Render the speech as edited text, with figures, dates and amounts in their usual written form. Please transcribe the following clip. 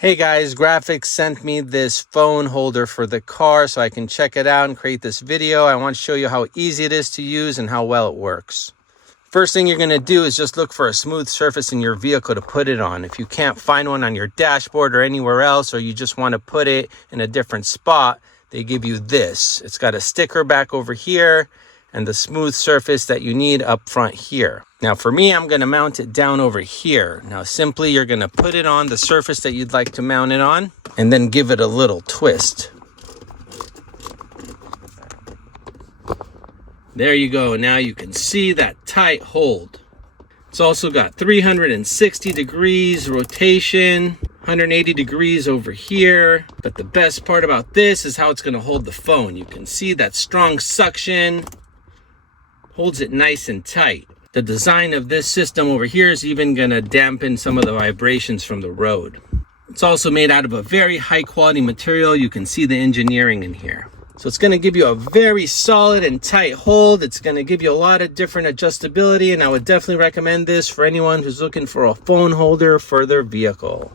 Hey guys, GraviX sent me this phone holder for the car so I can check it out and create this video. I want to show you how easy it is to use and how well it works. First thing you're going to do is just look for a smooth surface in your vehicle to put it on. If you can't find one on your dashboard or anywhere else, or you just want to put it in a different spot, they give you this. It's got a sticker back over here and the smooth surface that you need up front here. Now for me, I'm going to mount it down over here. Now simply you're going to put it on the surface that you'd like to mount it on and then give it a little twist. There you go. Now you can see that tight hold. It's also got 360 degrees rotation, 180 degrees over here. But the best part about this is how it's going to hold the phone. You can see that strong suction holds it nice and tight. The design of this system over here is even going to dampen some of the vibrations from the road. It's also made out of a very high quality material. You can see the engineering in here. So it's going to give you a very solid and tight hold. It's going to give you a lot of different adjustability, and I would definitely recommend this for anyone who's looking for a phone holder for their vehicle.